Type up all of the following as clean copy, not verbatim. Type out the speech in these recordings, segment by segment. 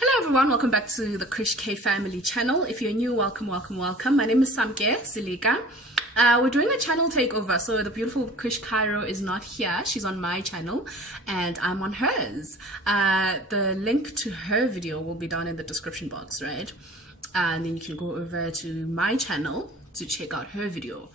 Hello everyone, welcome back to the Kush.K family channel. If you're new, welcome. My name is Samnke Silika. We're doing a channel takeover, so the beautiful Kush Cairo is not here. She's on my channel and I'm on hers. The link to her video will be down in the description box, right? And then you can go over to my channel to check out her video.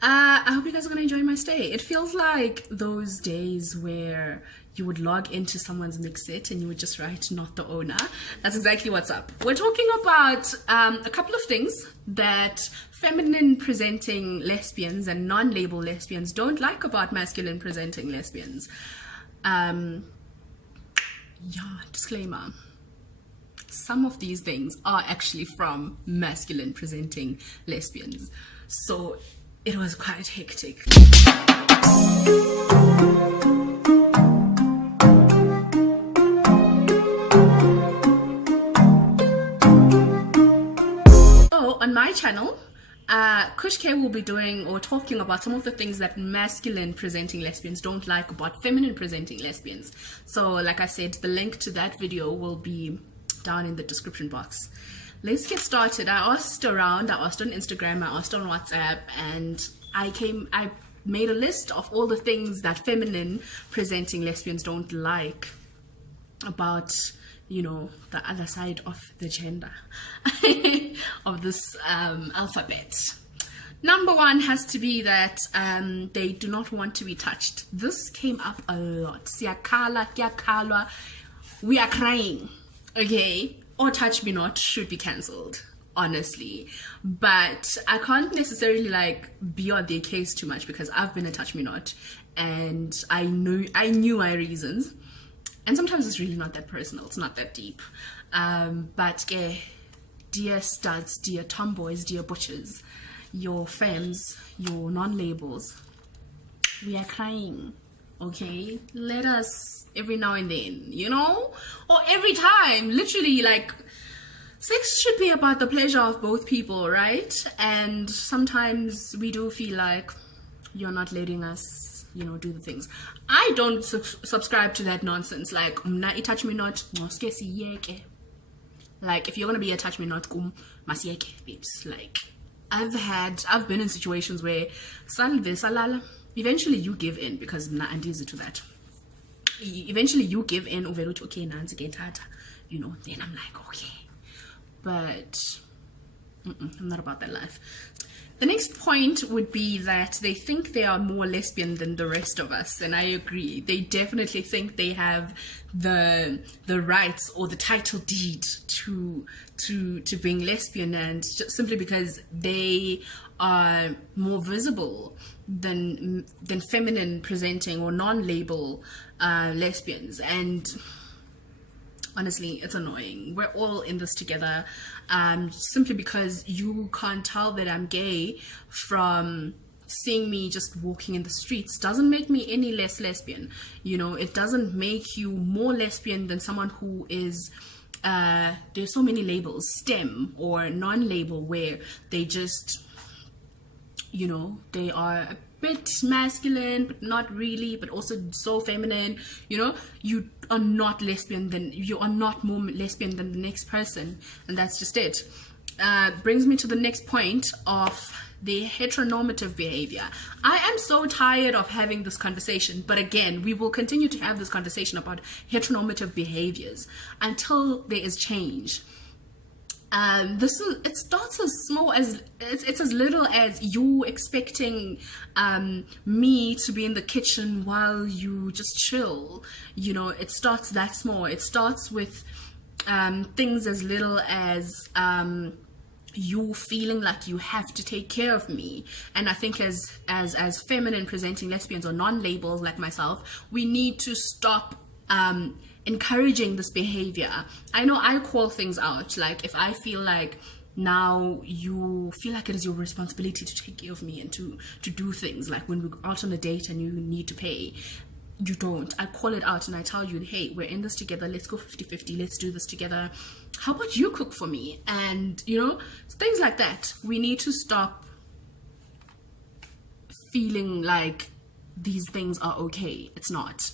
I hope you guys are gonna enjoy my stay. It feels like those days where you would log into someone's Mixit and you would just write "not the owner." That's exactly what's up. We're talking about a couple of things that feminine presenting lesbians and non-label lesbians don't like about masculine presenting lesbians. Disclaimer. Some of these things are actually from masculine presenting lesbians. So it was quite hectic. So on my channel, Kush.K will be doing or talking about some of the things that masculine presenting lesbians don't like about feminine presenting lesbians. So like I said, the link to that video will be down in the description box. Let's get started. I asked around, I asked on Instagram, I asked on WhatsApp, and I made a list of all the things that feminine presenting lesbians don't like about, you know, the other side of the gender of this alphabet. Number one has to be that they do not want to be touched. This came up a lot. We are crying. Okay, or touch me not should be cancelled, honestly. But I can't necessarily like be on their case too much because I've been a touch me not and I knew my reasons. And sometimes it's really not that personal, it's not that deep. But dear studs, dear tomboys, dear butchers, your femmes, your non-labels, we are crying. Okay, let us every now and then, you know, or every time, literally. Like, sex should be about the pleasure of both people, right? And sometimes we do feel like you're not letting us, you know, do the things. I don't subscribe to that nonsense. Like, touch me not, like, if you're gonna be a touch me not, babes. Like, I've been in situations where eventually you give in because and easy to that. Eventually you give in over okay, you know, then I'm like, okay. But I'm not about that life. The next point would be that they think they are more lesbian than the rest of us, and I agree. They definitely think they have the rights or the title deed to being lesbian, and just simply because they are more visible than feminine presenting or non-label lesbians. And honestly, it's annoying. We're all in this together. Simply because you can't tell that I'm gay from seeing me just walking in the streets doesn't make me any less lesbian. You know, it doesn't make you more lesbian than someone who is there's so many labels, STEM or non-label, where they just, you know, they are a bit masculine but not really, but also so feminine. You know, you are not lesbian, then you are not more lesbian than the next person, and that's just it. Brings me to the next point of the heteronormative behavior. I am so tired of having this conversation, but again, we will continue to have this conversation about heteronormative behaviors until there is change. It starts as small as it's as little as you expecting me to be in the kitchen while you just chill. You know, it starts that small. It starts with things as little as you feeling like you have to take care of me. And I think as feminine presenting lesbians or non-labels like myself, we need to stop encouraging this behavior. I know I call things out. Like, if I feel like now you feel like it is your responsibility to take care of me and to do things, like when we're out on a date and you need to pay, you don't. I call it out and I tell you, hey, we're in this together, let's go 50-50, let's do this together. How about you cook for me? And, you know, things like that. We need to stop feeling like these things are okay. It's not.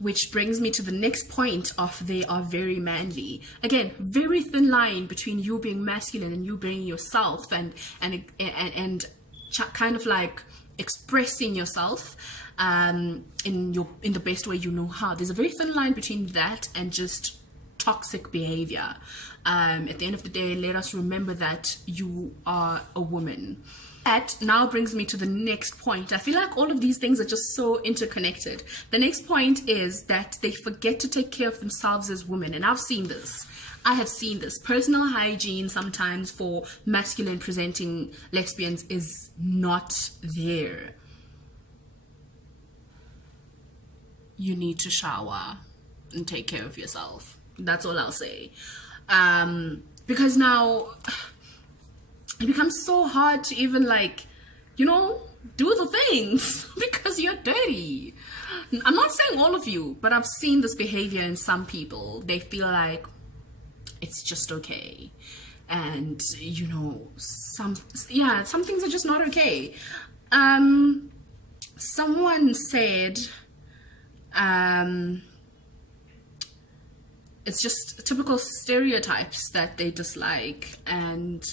which brings me to the next point of they are very manly. Again, very thin line between you being masculine and you being yourself, and kind of like expressing yourself in the best way you know how. There's a very thin line between that and just toxic behavior. At the end of the day, let us remember that you are a woman. That now brings me to the next point. I feel like all of these things are just so interconnected. The next point is that they forget to take care of themselves as women. And I've seen this. I have seen this. Personal hygiene sometimes for masculine presenting lesbians is not there. You need to shower and take care of yourself. That's all I'll say. Because now it becomes so hard to even, like, you know, do the things because you're dirty. I'm not saying all of you, but I've seen this behavior in some people. They feel like it's just okay. And, you know, some things are just not okay. Someone said, it's just typical stereotypes that they dislike, and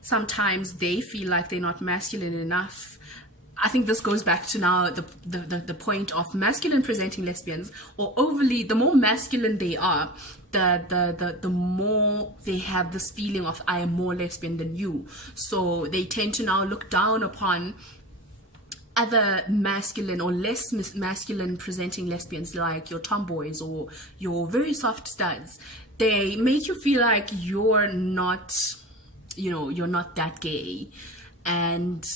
sometimes they feel like they're not masculine enough. I think this goes back to now the point of masculine presenting lesbians, or overly, the more masculine they are, the more they have this feeling of I am more lesbian than you. So they tend to now look down upon other masculine or less masculine presenting lesbians, like your tomboys or your very soft studs. They make you feel like you're not, you know, you're not that gay. And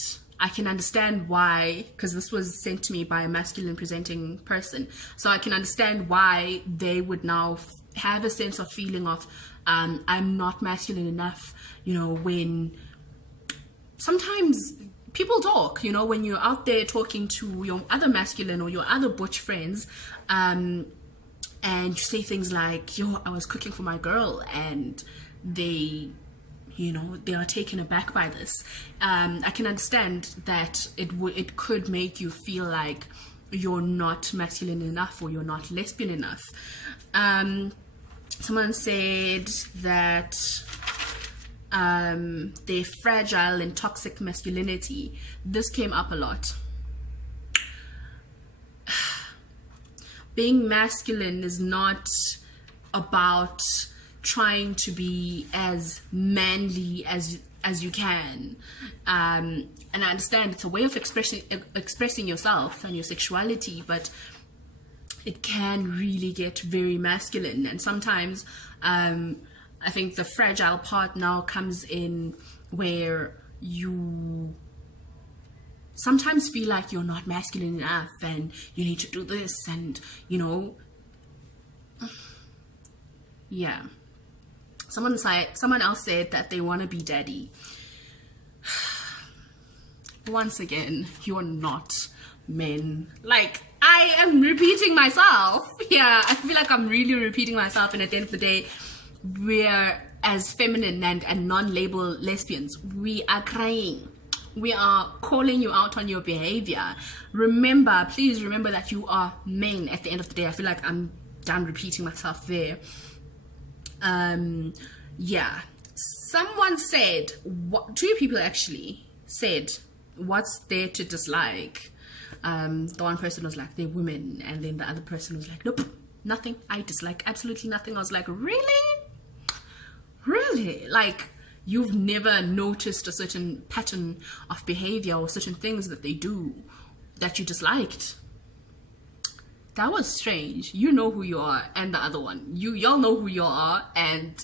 I can understand why, because this was sent to me by a masculine presenting person. So I can understand why they would now have a sense of feeling of, I'm not masculine enough, you know, when sometimes people talk, you know, when you're out there talking to your other masculine or your other butch friends, and you say things like, yo, I was cooking for my girl, and they, you know, they are taken aback by this. I can understand that it could make you feel like you're not masculine enough or you're not lesbian enough. Someone said that they're fragile and toxic masculinity. This came up a lot. Being masculine is not about trying to be as manly as you can, and I understand it's a way of expressing yourself and your sexuality, but it can really get very masculine. And sometimes I think the fragile part now comes in where you sometimes feel like you're not masculine enough and you need to do this, and you know, yeah. Someone else said that they want to be daddy. Once again, you're not men. Like, I am repeating myself. Yeah, I feel like I'm really repeating myself, and at the end of the day, we're, as feminine and non-label lesbians, we are crying. We are calling you out on your behavior. Remember, please remember that you are men at the end of the day. I feel like I'm done repeating myself there. Yeah. Someone said, two people actually said, what's there to dislike? The one person was like, they're women. And then the other person was like, nope, nothing. I dislike absolutely nothing. I was like, really? Really? Like, you've never noticed a certain pattern of behavior or certain things that they do that you disliked? That was strange. You know who you are, and the other one. Y'all know who you are, and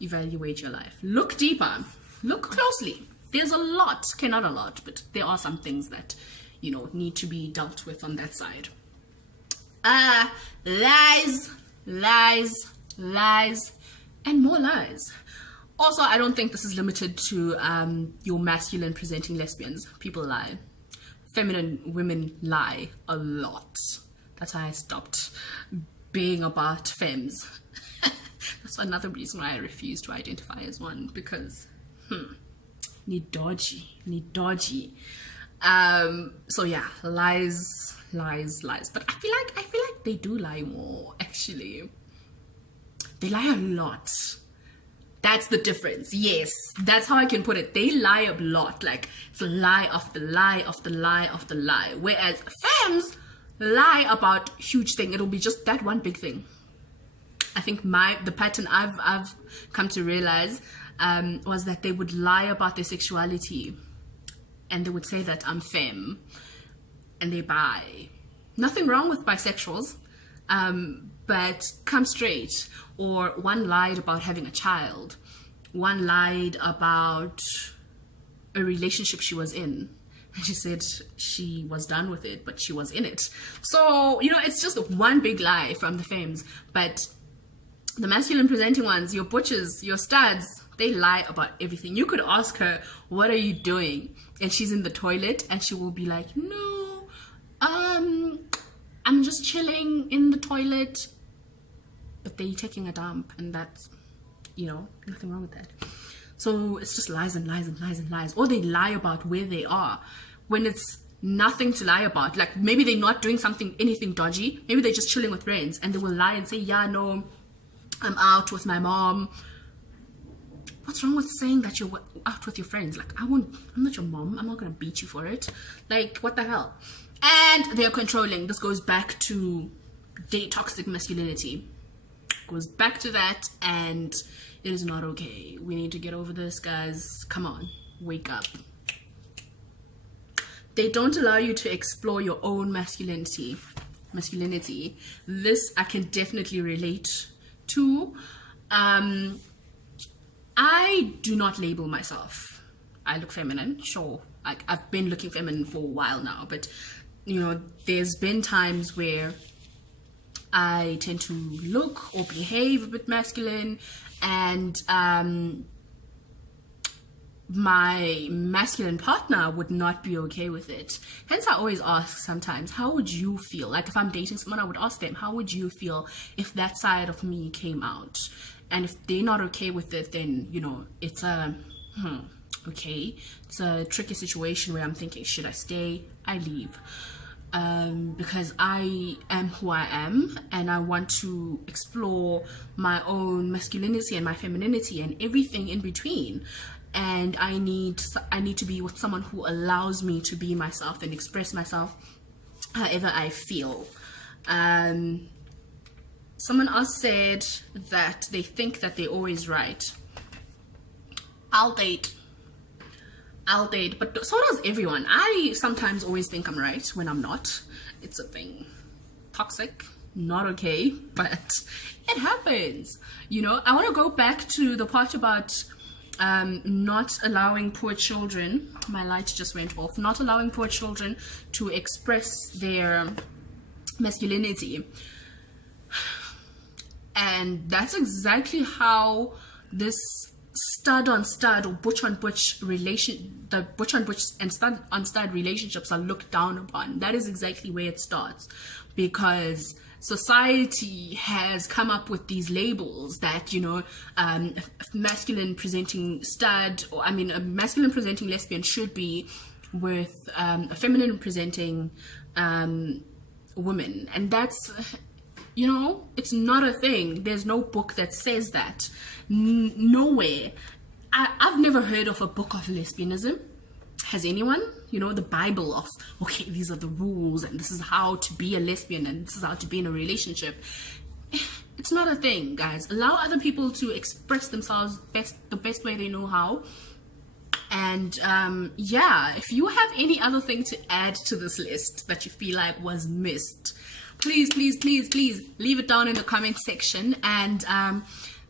evaluate your life. Look deeper. Look closely. There's a lot, okay, not a lot, but there are some things that, you know, need to be dealt with on that side. Lies, and more lies. Also, I don't think this is limited to your masculine presenting lesbians. People lie. Feminine women lie a lot. That's why I stopped being about femmes. That's another reason why I refuse to identify as one, because need dodgy. So yeah, lies. But I feel like they do lie more, actually. They lie a lot. That's the difference. Yes, that's how I can put it. They lie a lot. Like, it's a lie after lie after lie after lie. Whereas femmes lie about huge thing. It'll be just that one big thing. I think the pattern I've come to realize was that they would lie about their sexuality, and they would say that I'm femme, and they bi. Nothing wrong with bisexuals, but come straight. Or one lied about having a child. One lied about a relationship she was in. And she said she was done with it, but she was in it. So, you know, it's just one big lie from the femmes. But the masculine presenting ones, your butchers, your studs, they lie about everything. You could ask her, what are you doing? And she's in the toilet and she will be like, no, I'm just chilling in the toilet. But they're taking a dump, and that's, you know, nothing wrong with that. So it's just lies and lies and lies and lies. Or they lie about where they are when it's nothing to lie about. Like, maybe they're not doing anything dodgy. Maybe they're just chilling with friends, and they will lie and say, yeah, no, I'm out with my mom. What's wrong with saying that you're out with your friends? Like, I'm not your mom. I'm not gonna beat you for it. Like, what the hell? And they're controlling. This goes back to toxic masculinity. Goes back to that, and it is not okay. We need to get over this, guys. Come on, wake up. They don't allow you to explore your own masculinity. This I can definitely relate to. I do not label myself. I look feminine, sure. I've been looking feminine for a while now, but you know, there's been times where I tend to look or behave a bit masculine, and my masculine partner would not be okay with it. Hence, I always ask sometimes, how would you feel? Like, if I'm dating someone, I would ask them, how would you feel if that side of me came out? And if they're not okay with it, then, you know, it's okay. It's a tricky situation where I'm thinking, should I stay? I leave. Because I am who I am, and I want to explore my own masculinity and my femininity and everything in between. And I need to be with someone who allows me to be myself and express myself however I feel. Someone else said that they think that they're always right. I'll date, but so does everyone. I sometimes always think I'm right when I'm not. It's a thing. Toxic, not okay, but it happens. You know, I want to go back to the part about not allowing poor children, my light just went off, not allowing poor children to express their masculinity. And that's exactly how this stud on stud or butch on butch the butch on butch and stud on stud relationships are looked down upon. That is exactly where it starts, because society has come up with these labels that, you know, a masculine presenting stud, or I mean a masculine presenting lesbian should be with a feminine presenting woman, and that's, you know, it's not a thing. There's no book that says that. Nowhere. I've never heard of a book of lesbianism. Has anyone? You know, the Bible of, okay, these are the rules, and this is how to be a lesbian, and this is how to be in a relationship. It's not a thing, guys. Allow other people to express themselves the best way they know how. And yeah, if you have any other thing to add to this list that you feel like was missed, please leave it down in the comment section. And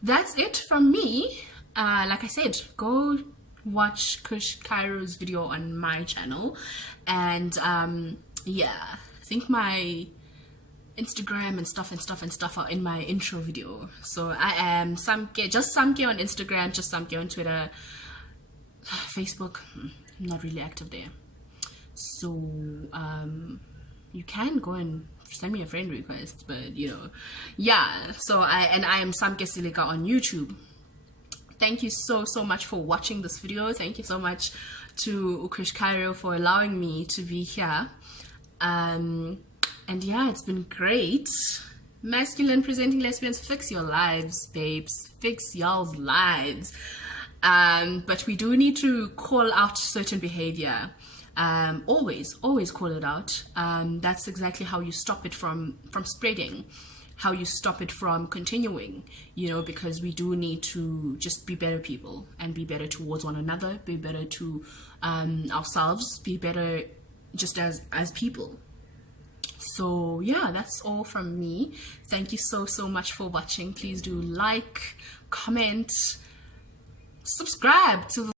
that's it from me. Like I said, go watch Kush.K's video on my channel. And yeah, I think my Instagram and stuff are in my intro video. So I am Samke, just Samke on Instagram, just Samke on Twitter. Facebook, I'm not really active there. So you can go and send me a friend request, but you know, yeah. So I am Samnke Silika on YouTube. Thank you so much for watching this video. Thank you so much to Kush.K for allowing me to be here. And yeah, it's been great. Masculine presenting lesbians, fix your lives, babes. Fix y'all's lives. But we do need to call out certain behavior. Always call it out. That's exactly how you stop it from spreading, how you stop it from continuing, you know, because we do need to just be better people and be better towards one another, be better to ourselves, be better just as people. So yeah, that's all from me. Thank you so much for watching. Please do like, comment, subscribe to